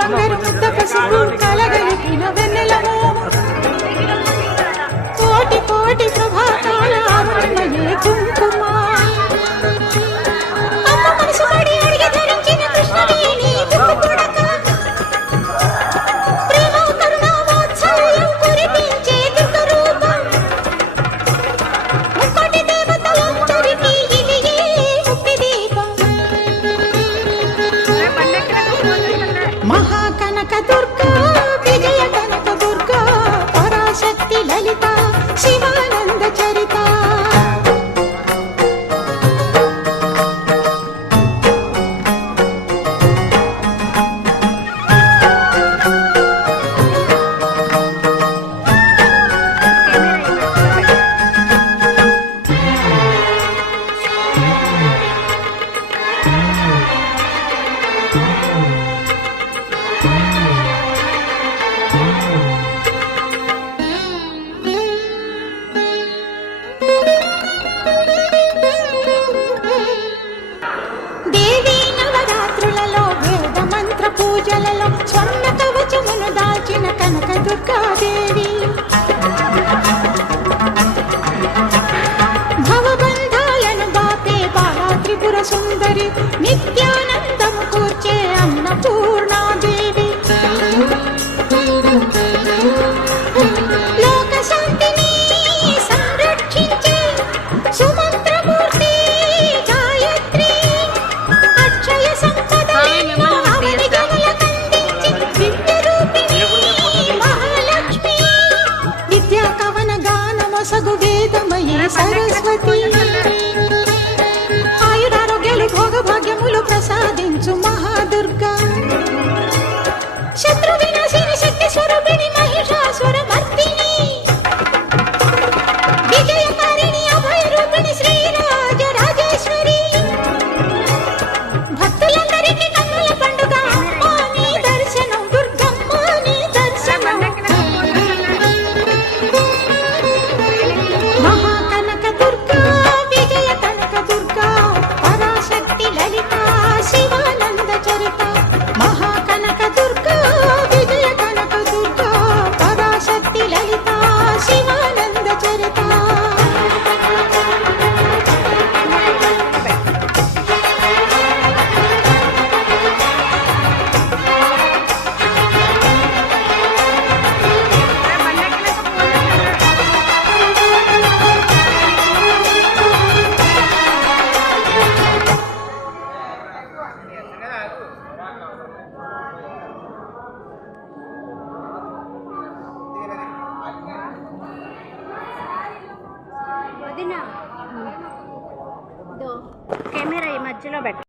Vamos a darle un toque de. cada மறக்காதேடி సరస్వతి चलो बैठो।